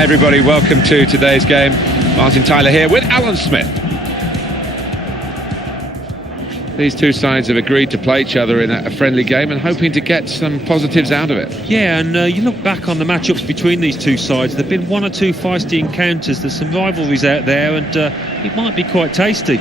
Hi everybody, welcome to today's game. Martin Tyler here with Alan Smith. These two sides have agreed to play each other in a friendly game and hoping to get some positives out of it. Yeah, and you look back on the matchups between these two sides, there have been one or two feisty encounters, there's some rivalries out there, and it might be quite tasty.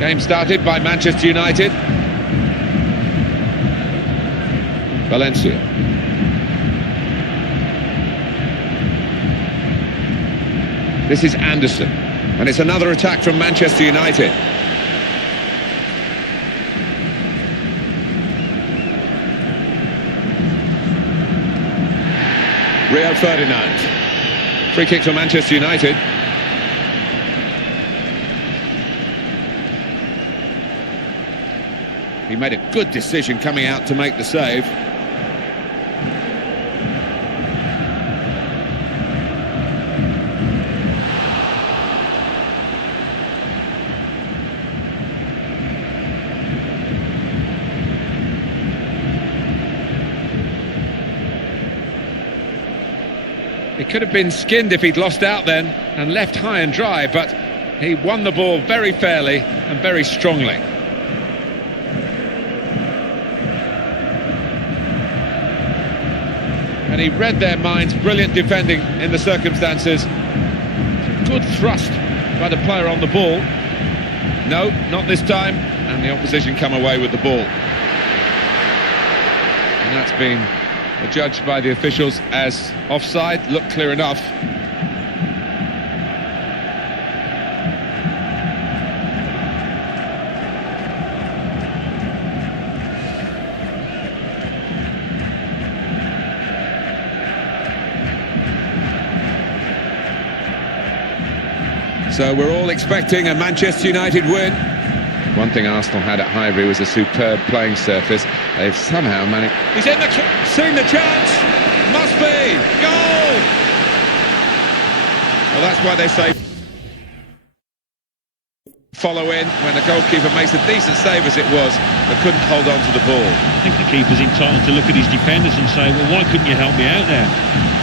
Game started by Manchester United. Valencia. This is Anderson, and it's another attack from Manchester United. Rio Ferdinand. Free kick for Manchester United. He made a good decision coming out to make the save. It could have been skinned if he'd lost out then and left high and dry, but he won the ball very fairly and very strongly. And he read their minds, brilliant defending in the circumstances. Good thrust by the player on the ball. No, not this time, and the opposition come away with the ball. And that's been adjudged by the officials as offside, looked clear enough. So we're all expecting a Manchester United win. One thing Arsenal had at Highbury was a superb playing surface. They've somehow managed... He's in seen the chance! Must be! Goal! Well, that's why they say follow in when the goalkeeper makes a decent save as it was, but couldn't hold on to the ball. I think the keeper's entitled to look at his defenders and say, well, why couldn't you help me out there?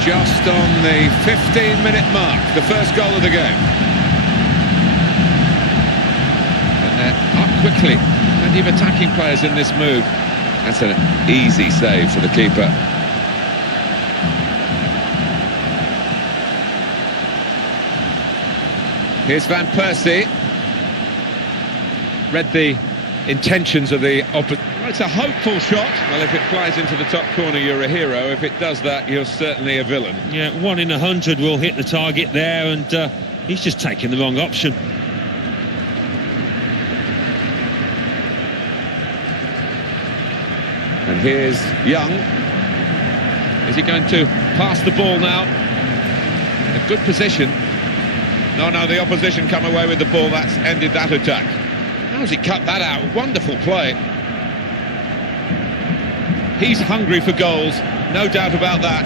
Just on the 15-minute mark, the first goal of the game. Up quickly, plenty of attacking players in this move. That's an easy save for the keeper. Here's Van Persie. Read the intentions of the opposite. It's a hopeful shot. Well, if it flies into the top corner, you're a hero. If it does that, you're certainly a villain. Yeah, 1 in 100 will hit the target there, and he's just taken the wrong option. And here's Young. Is he going to pass the ball now? In a good position. No, the opposition come away with the ball. That's ended that attack. How's he cut that out? Wonderful play. He's hungry for goals, no doubt about that.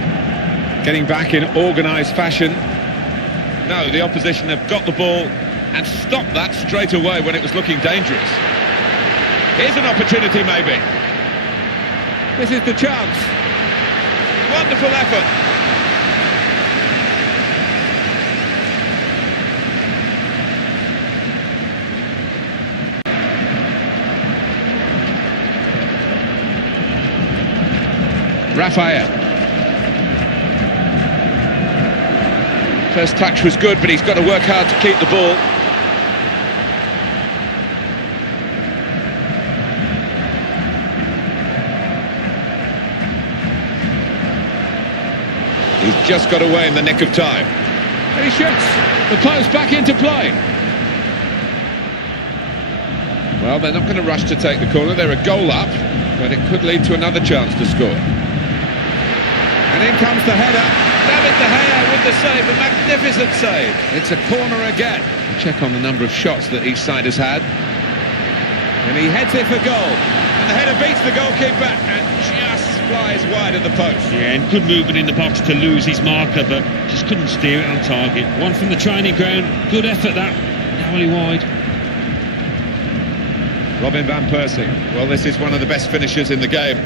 Getting back in organised fashion. No, the opposition have got the ball and stopped that straight away when it was looking dangerous. Here's an opportunity, maybe. This is the chance. Wonderful effort. Ratare. First touch was good, but he's got to work hard to keep the ball. He's just got away in the nick of time. And he shoots the post back into play. Well, they're not going to rush to take the corner. They're a goal up, but it could lead to another chance to score. And in comes the header. David De Gea with the save, a magnificent save. It's a corner again. We'll check on the number of shots that each side has had. And he heads it for goal. And the header beats the goalkeeper and just flies wide of the post. Yeah, and good movement in the box to lose his marker, but just couldn't steer it on target. One from the training ground. Good effort that. Narrowly wide. Robin van Persie. Well, this is one of the best finishers in the game.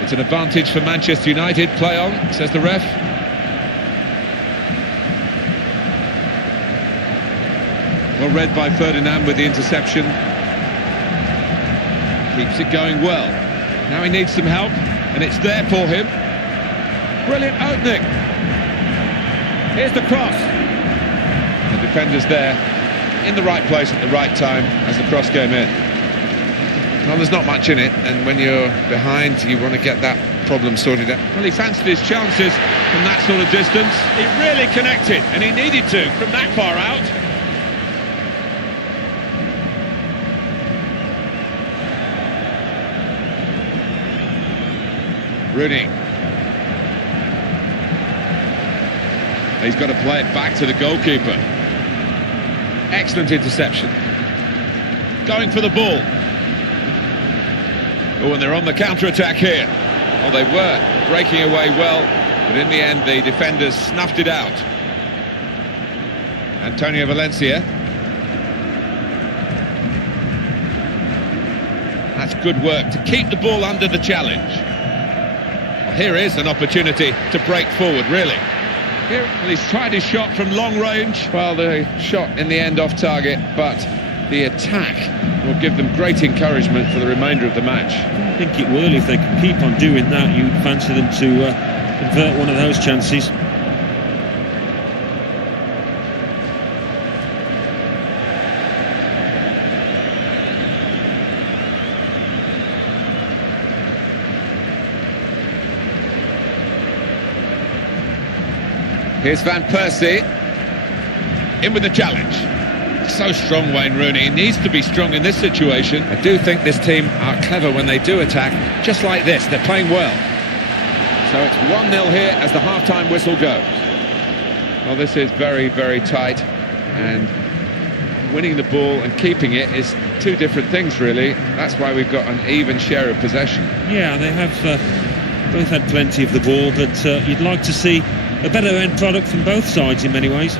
It's an advantage for Manchester United. Play on, says the ref. Well read by Ferdinand with the interception. Keeps it going well. Now he needs some help, and it's there for him. Brilliant opening. Here's the cross. The defender's there, in the right place at the right time as the cross came in. Well, there's not much in it, and when you're behind, you want to get that problem sorted out. Well, he fancied his chances from that sort of distance. He really connected, and he needed to from that far out. Rooney. He's got to play it back to the goalkeeper. Excellent interception. Going for the ball. Oh, and they're on the counter-attack here. Oh, they were breaking away well, but in the end the defenders snuffed it out. Valencia. That's good work to keep the ball under the challenge. Well, here is an opportunity to break forward, really. Here, well, he's tried his shot from long range. Well, the shot in the end off target, but the attack will give them great encouragement for the remainder of the match. I think it will. If they can keep on doing that, you'd fancy them to convert one of those chances. Here's Van Persie, in with the challenge. So strong, Wayne Rooney. He needs to be strong in this situation. I do think this team are clever when they do attack, just like this. They're playing well. So it's 1-0 here as the half-time whistle goes. Well, this is very, very tight, and winning the ball and keeping it is two different things, really. That's why we've got an even share of possession. Yeah, they have both had plenty of the ball, but you'd like to see a better end product from both sides in many ways.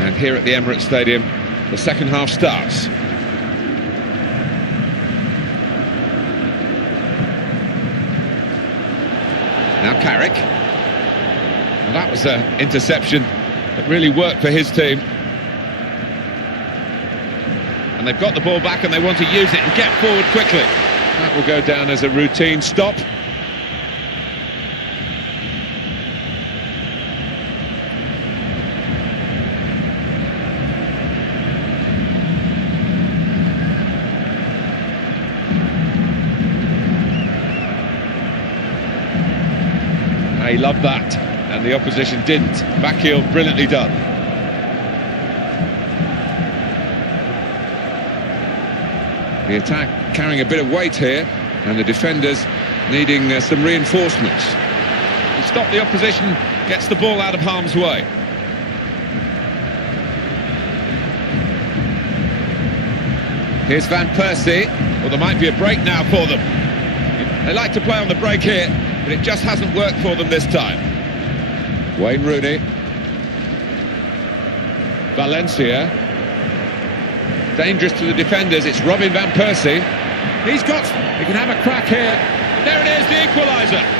And here at the Emirates Stadium, the second half starts. Now Carrick. Well, that was an interception that really worked for his team. And they've got the ball back and they want to use it and get forward quickly. That will go down as a routine stop. He loved that, and the opposition didn't. Back heel, brilliantly done. The attack carrying a bit of weight here, and the defenders needing some reinforcements. to stop the opposition, gets the ball out of harm's way. Here's Van Persie. Well, there might be a break now for them. They like to play on the break here, but it just hasn't worked for them this time. W.Rooney. Valencia. Dangerous to the defenders, it's Robin Van Persie. He can have a crack here. And there it is, the equaliser.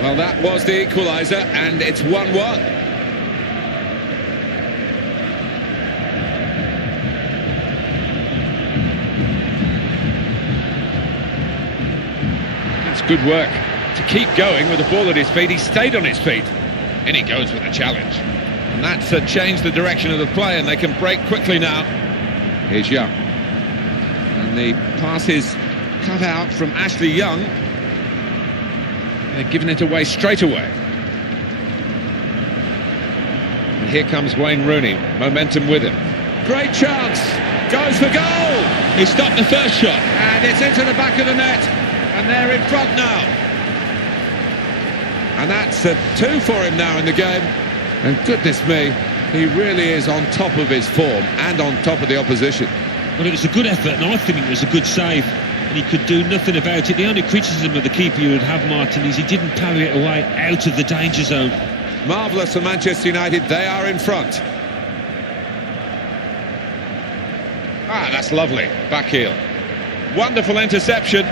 Well, that was the equaliser, and it's 1-1. That's good work to keep going with the ball at his feet. He stayed on his feet, and he goes with the challenge. And that's changed the direction of the play, and they can break quickly now. Here's Young. And the pass is cut out from Ashley Young. They're giving it away straight away. And here comes W.Rooney, momentum with him. Great chance, goes for goal! He stopped the first shot, and it's into the back of the net, and they're in front now. And that's a 2 for him now in the game. And goodness me, he really is on top of his form and on top of the opposition. Well, it was a good effort, and I think it was a good save. And he could do nothing about it. The only criticism of the keeper you would have, Martin, is he didn't parry it away out of the danger zone. Marvellous for Manchester United, they are in front. Ah, that's lovely, back heel. Wonderful interception.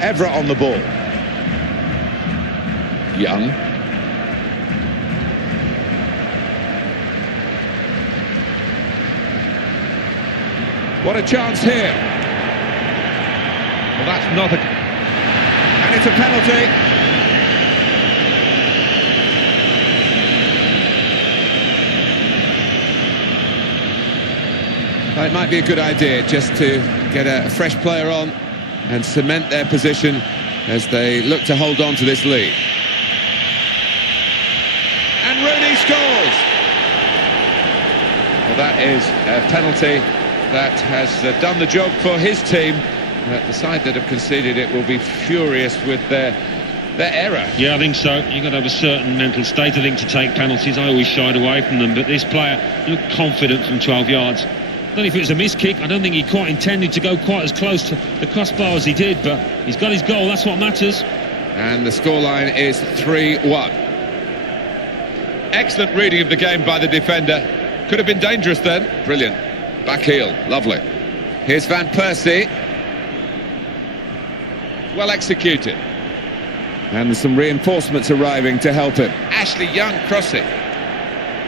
Evra on the ball. Young. What a chance here. Well, that's not a... And it's a penalty. Well, it might be a good idea just to get a fresh player on and cement their position as they look to hold on to this lead. And Rooney scores! Well, that is a penalty that has done the job for his team. The side that have conceded it will be furious with their error. Yeah, I think so. You've got to have a certain mental state, I think, to take penalties. I always shied away from them, but this player looked confident from 12 yards. I don't know if it was a miss kick. I don't think he quite intended to go quite as close to the crossbar as he did, but he's got his goal, that's what matters. And the scoreline is 3-1. Excellent reading of the game by the defender. Could have been dangerous then. Brilliant. Back heel, lovely. Here's Van Persie. Well executed. And there's some reinforcements arriving to help him. Ashley Young crossing.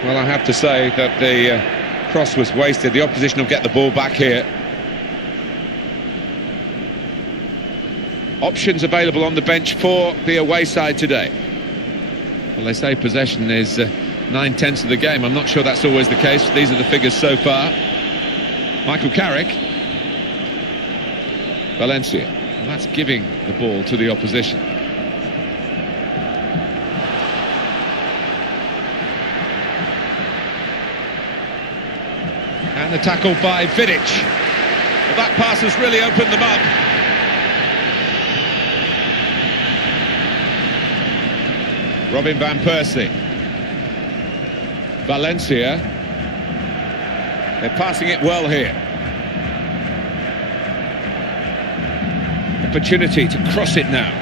Well, I have to say that the cross was wasted. The opposition will get the ball back here. Options available on the bench for the away side today. Well, they say possession is 9/10 of the game. I'm not sure that's always the case. These are the figures so far. Michael Carrick. Valencia. Well, that's giving the ball to the opposition. And the tackle by Vidic. Well, that pass has really opened them up. Robin Van Persie. Valencia. They're passing it well here. Opportunity to cross it now.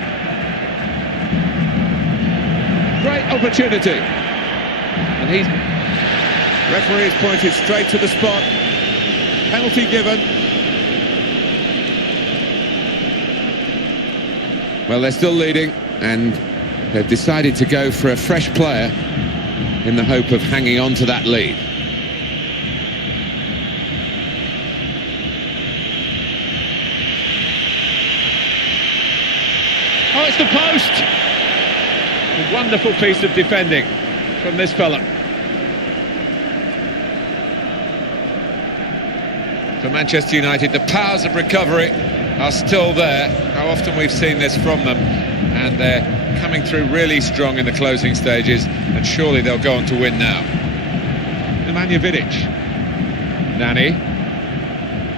Great opportunity. And referee has pointed straight to the spot. Penalty given. Well, they're still leading, and they've decided to go for a fresh player in the hope of hanging on to that lead. Oh, it's the post! A wonderful piece of defending from this fella. For Manchester United, the powers of recovery are still there. How often we've seen this from them, and they're coming through really strong in the closing stages, and surely they'll go on to win now. Nemanja Vidic. Nani.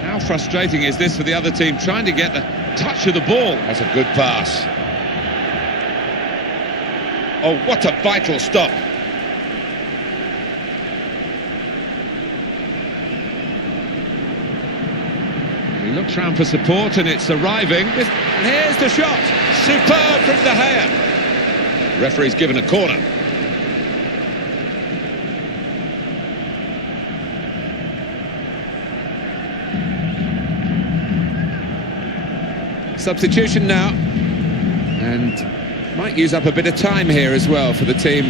How frustrating is this for the other team, trying to get the touch of the ball? That's a good pass. Oh, what a vital stop. He looks round for support and it's arriving. And here's the shot. Superb from De Gea. Referee's given a corner. Substitution now. And might use up a bit of time here as well for the team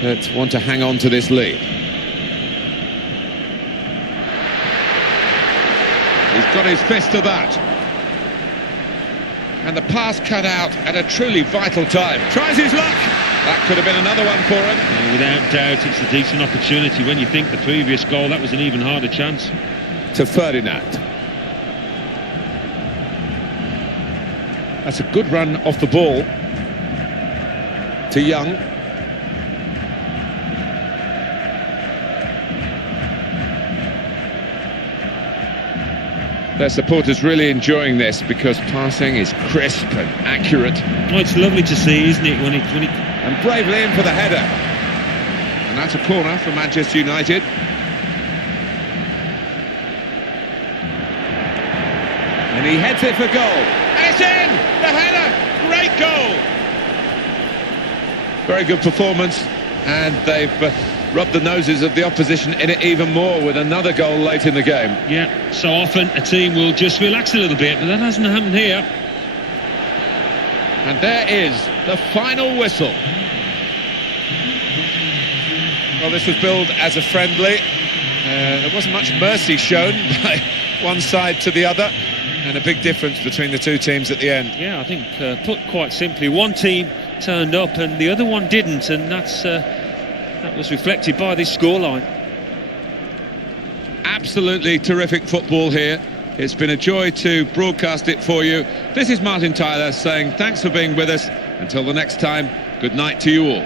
that want to hang on to this lead. He's got his fist to that. And the pass cut out at a truly vital time. Tries his luck. That could have been another one for him. Yeah, without doubt, it's a decent opportunity. When you think the previous goal, that was an even harder chance. To Ferdinand. That's a good run off the ball. To Young. Their supporters really enjoying this because passing is crisp and accurate. Oh, it's lovely to see, isn't it? When he and bravely in for the header. And that's a corner for Manchester United. And he heads it for goal. And it's in! The header! Great goal! Very good performance, and they've rubbed the noses of the opposition in it even more with another goal late in the game. Yeah, so often a team will just relax a little bit, but that hasn't happened here. And there is the final whistle. Well, this was billed as a friendly. There wasn't much mercy shown by one side to the other, and a big difference between the two teams at the end. Yeah, I think put quite simply, one team turned up and the other one didn't, and that was reflected by this scoreline. Absolutely terrific football here. It's been a joy to broadcast it for you. This is Martin Tyler saying thanks for being with us. Until the next time, good night to you all.